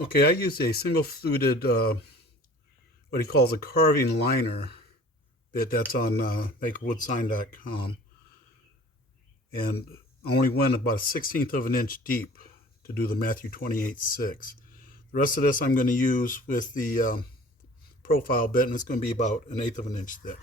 Okay, I used a single fluted, what he calls a carving liner bit that's on makewoodsign.com. And I only went about a 16th of an inch deep to do the Matthew 28:6. The rest of this I'm going to use with the profile bit, and it's going to be about an eighth of an inch thick.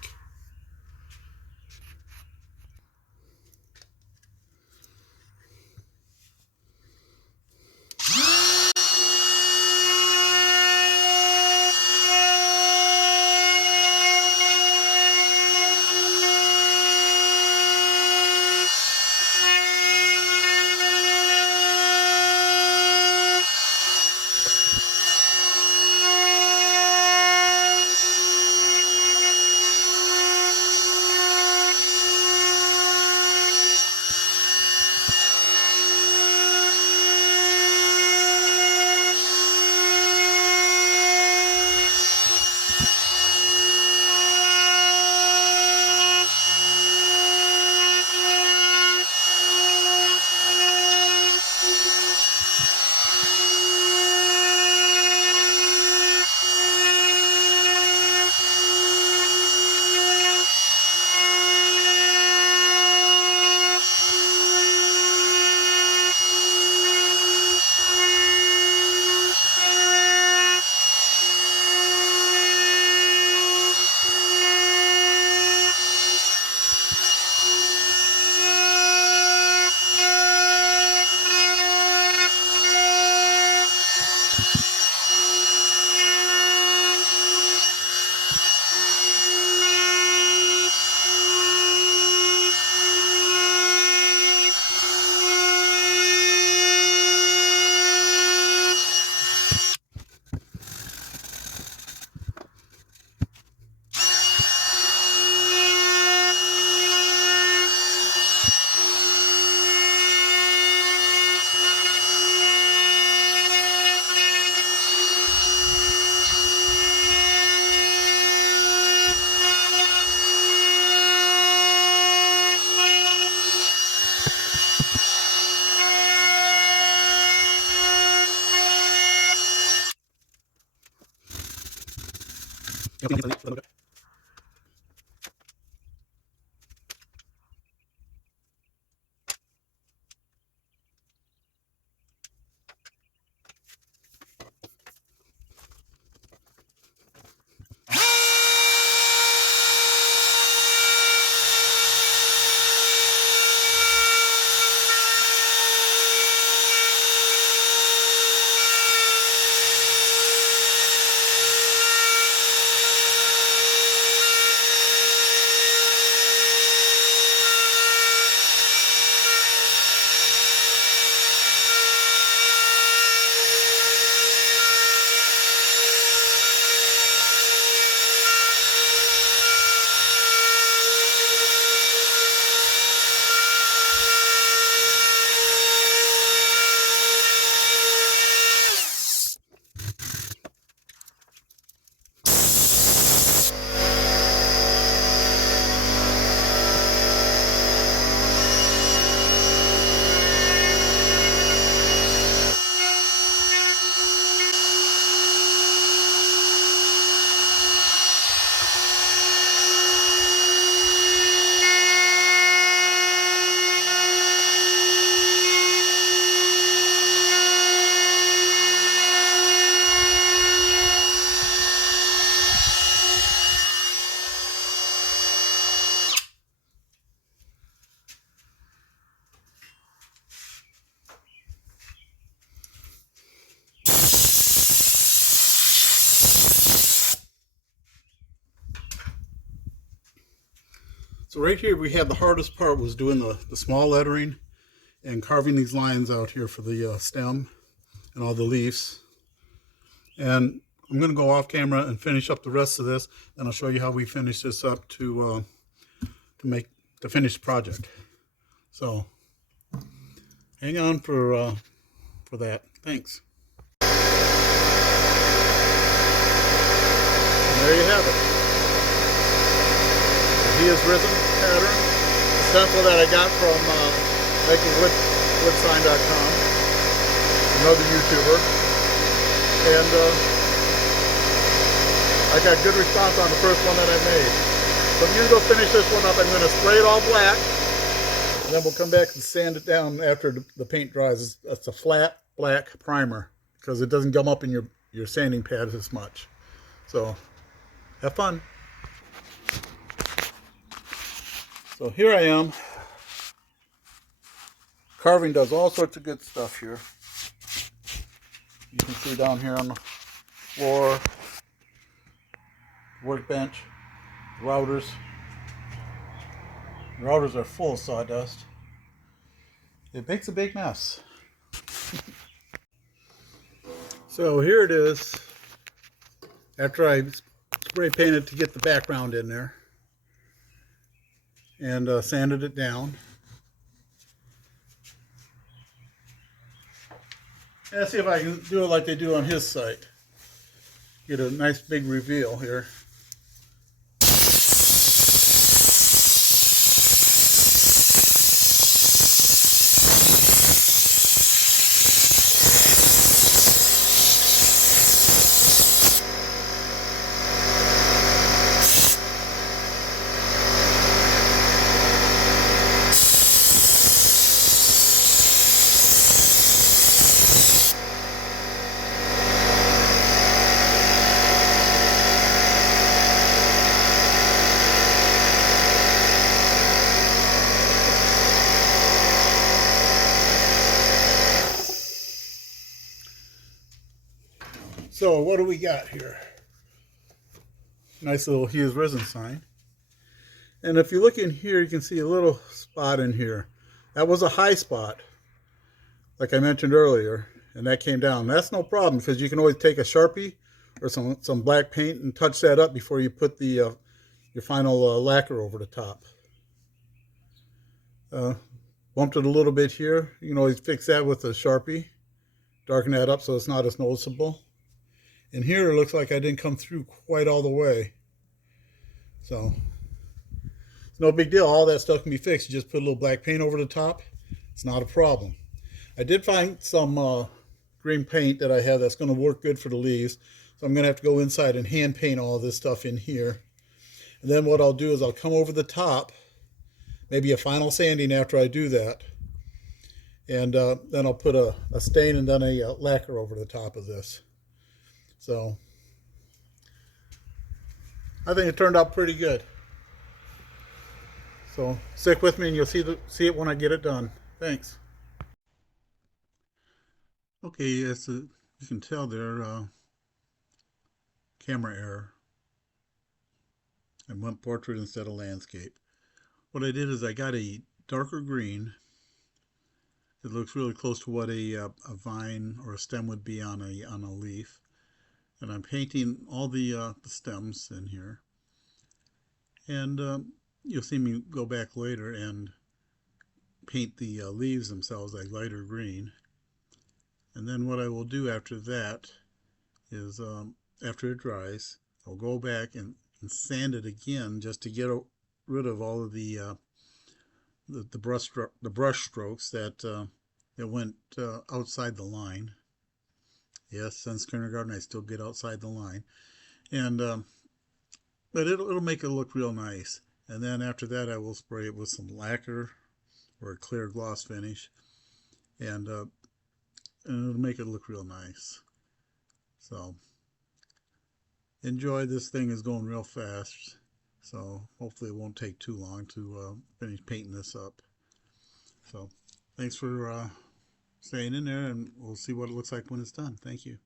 So right here we have the hardest part was doing the small lettering and carving these lines out here for the stem and all the leaves. And I'm going to go off camera and finish up the rest of this, and I'll show you how we finish this up to make the finished project. So hang on for that. Thanks. And there you have it. He Is Risen pattern, a stencil that I got from makewoodsign.com, another YouTuber. And I got good response on the first one that I made. So I'm going to go finish this one up. I'm going to spray it all black. And then we'll come back and sand it down after the paint dries. It's a flat black primer because it doesn't gum up in your sanding pad as much. So have fun. So here I am. Carving does all sorts of good stuff here. You can see down here on the floor, workbench, routers. The routers are full of sawdust. It makes a big mess. So here it is after I spray painted to get the background in there and sanded it down. And let's see if I can do it like they do on his site. Get a nice big reveal here. So what do we got here? Nice little Hughes resin sign. And if you look in here, you can see a little spot in here. That was a high spot, like I mentioned earlier, and that came down. That's no problem because you can always take a Sharpie or some black paint and touch that up before you put the your final lacquer over the top. Bumped it a little bit here. You can always fix that with a Sharpie. Darken that up so it's not as noticeable. And here it looks like I didn't come through quite all the way. So it's no big deal. All that stuff can be fixed. You just put a little black paint over the top. It's not a problem. I did find some green paint that I have that's going to work good for the leaves. So I'm going to have to go inside and hand paint all this stuff in here. And then what I'll do is I'll come over the top, maybe a final sanding after I do that. And then I'll put a stain and then a lacquer over the top of this. So I think it turned out pretty good. So stick with me and you'll see it when I get it done. Thanks. Okay, yes, you can tell there, camera error. I went portrait instead of landscape. What I did is I got a darker green. It looks really close to what a vine or a stem would be on a leaf. And I'm painting all the stems in here. And you'll see me go back later and paint the leaves themselves a lighter green. And then what I will do after that is, after it dries, I'll go back and sand it again just to get rid of all of the brush strokes that went outside the line. Yes, since kindergarten I still get outside the line, and but it'll make it look real nice. And then after that I will spray it with some lacquer or a clear gloss finish, and it'll make it look real nice. So enjoy. This thing is going real fast, so hopefully it won't take too long to finish painting this up. So thanks for staying in there, and we'll see what it looks like when it's done. Thank you.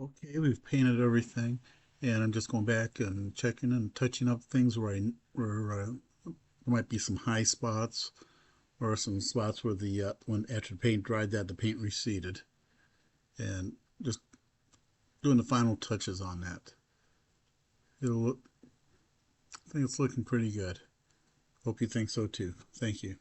Okay, we've painted everything, and I'm just going back and checking and touching up things where there might be some high spots or some spots where when after the paint dried that the paint receded, and just doing the final touches on that. It'll look, I think it's looking pretty good. Hope you think so too. Thank you.